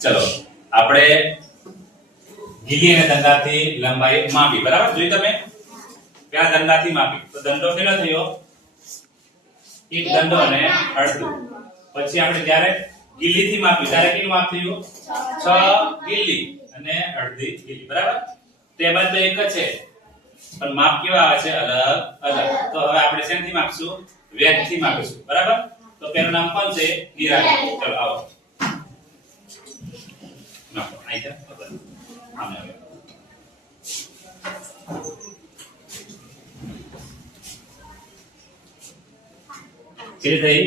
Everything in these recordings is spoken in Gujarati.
ચલો આપણે ગીલી અને દંડાથી લંબાઈ માપી બરાબર? જોઈ તમે? કયા દંડાથી માપી? તો દંડો કેટલો થયો? એક દંડો અને અડધું. પછી આપણે જ્યારે ગીલીથી માપી ત્યારે કેટલું માપ થયું? છ. ગીલી અને અડધી ગીલી બરાબર? તેમાં તો એક જ છે. પણ માપ કેવા આવે છે? અલગ અલગ. તો હવે આપણે શેનાથી માપશું? વેગથી માપીશું બરાબર? તો તેનું નામ પણ છે? ગિરાવી ચલો આવો. નાખો અહીં છે આને હવે. કેટલી થઈ?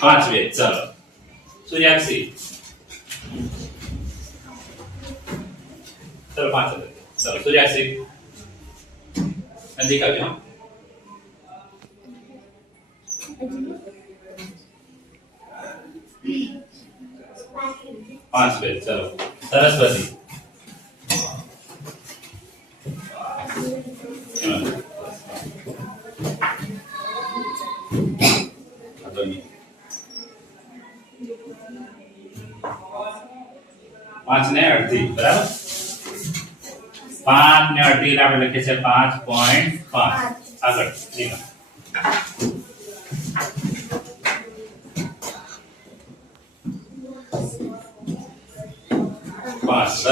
પાંચ વેગ ચલો. સૂર્યાક્ષી. ચલો પાંચ ચલો સૂર્યાક્ષી. નજીક આવજો હો. પાંચ વેગ ચલો સરસ્વતી ચલો. આગળની. પાંચ ને અડધી બરાબર પાંચ ને અડધી એટલે આપણે લખીએ છીએ પાંચ પોઈન્ટ પાંચ આગળ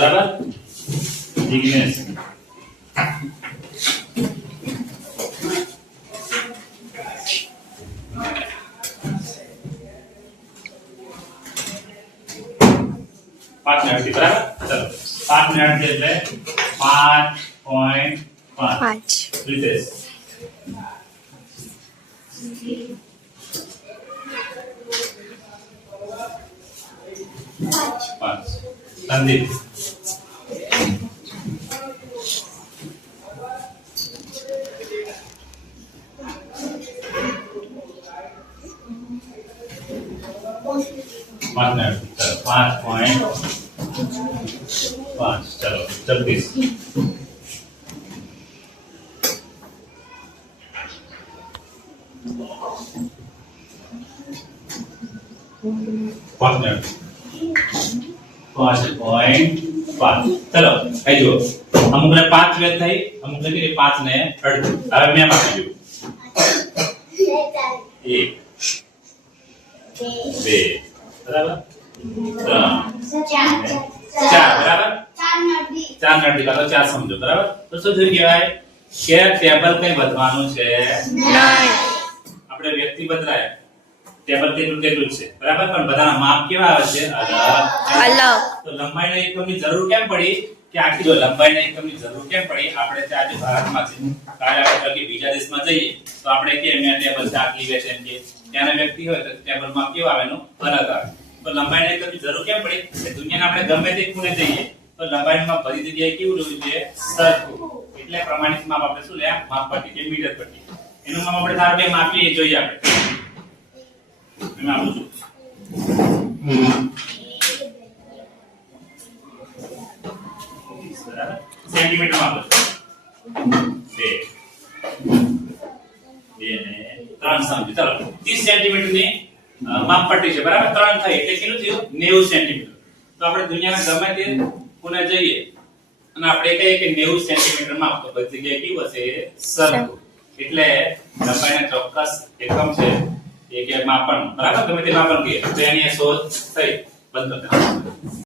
બરાબર જિગ્નેશ પાંચ ને અડધી બરાબર ચલો પાંચ ને અડધી એટલે પાંચ પોઈન્ટ પાંચ પાંચ રીતેશ પાંચ સંદીપ પાંચ ને અડધી ચલો પાંચ પોઈન્ટ પાંચ ચલો જગદીશ પાંચ ને અડધી પાંચ પોઈન્ટ પાંચ ચલો કઈ જુઓ અમુક ને પાંચ વેદ થઈ અમુક ને કેટલી? પાંચ ને અડધું હવે મેં આપી દઉં એક બે બરાબર? ચાર. બરાબર? ચાર ને અડધી ચાર સમજો બરાબર? તો શું થયું કહેવાય? કે ટેબલ કઈ વધવાનું છે? નહીં. આપણે વ્યક્તિ બદલાય. ટેબલ કેટલું કેટલું છે. બરાબર? પણ બધાના માપ કેવા આવે છે? અલગ. તો લંબાઈના એકમની જરૂર કેમ પડી? કે આખી જો લંબાઈના એકમની જરૂર કેમ પડી? આપણે ત્યાં જે ભારતમાં છે કાલે આપણે કે બીજા દેશમાં જઈએ તો આપણે કે મેં ટેબલ ચાર લીધે છે એમ કે ત્યાંના વ્યક્તિ હોય તો ટેબલમાં કેવું આવે એનું? અલગ આવે. તો લંબાઈને એકમની જરૂર કેમ પડે? કે દુનિયાના આપણે ગમે તે ખૂણે જઈએ, તો લંબાઈમાં બધી જગ્યાએ કેવું રહેવું જોઈએ? સરખું. એટલે પ્રમાણિત માપ આપણે શું લે માપ પટ્ટી કે મીટર પટ્ટી એનું માપ આપણે ધારો કે માપીએ જોઈએ આપણે. મેં આપું છું. સેન્ટીમીટરમાં બે. બે ને ત્રણ સમજી. ચાલો. 30 સેન્ટીમીટરની માપપટ્ટી છે. બરાબર? ત્રણ થઈ. એટલે કેટલું થયું? 90 સેન્ટીમીટર. તો આપણે દુનિયાના ગમે તે કોને જઈએ અને આપણે કહીએ કે 90 સેન્ટીમીટર માપ તો બધી જગ્યાએ કેવું હશે? સરખું. એટલે લંબાઈના ચોક્કસ એકમ છે એ કે માપન. બરાબર? ગમે તે માપન કે તો એની શોધ થઈ. બંધ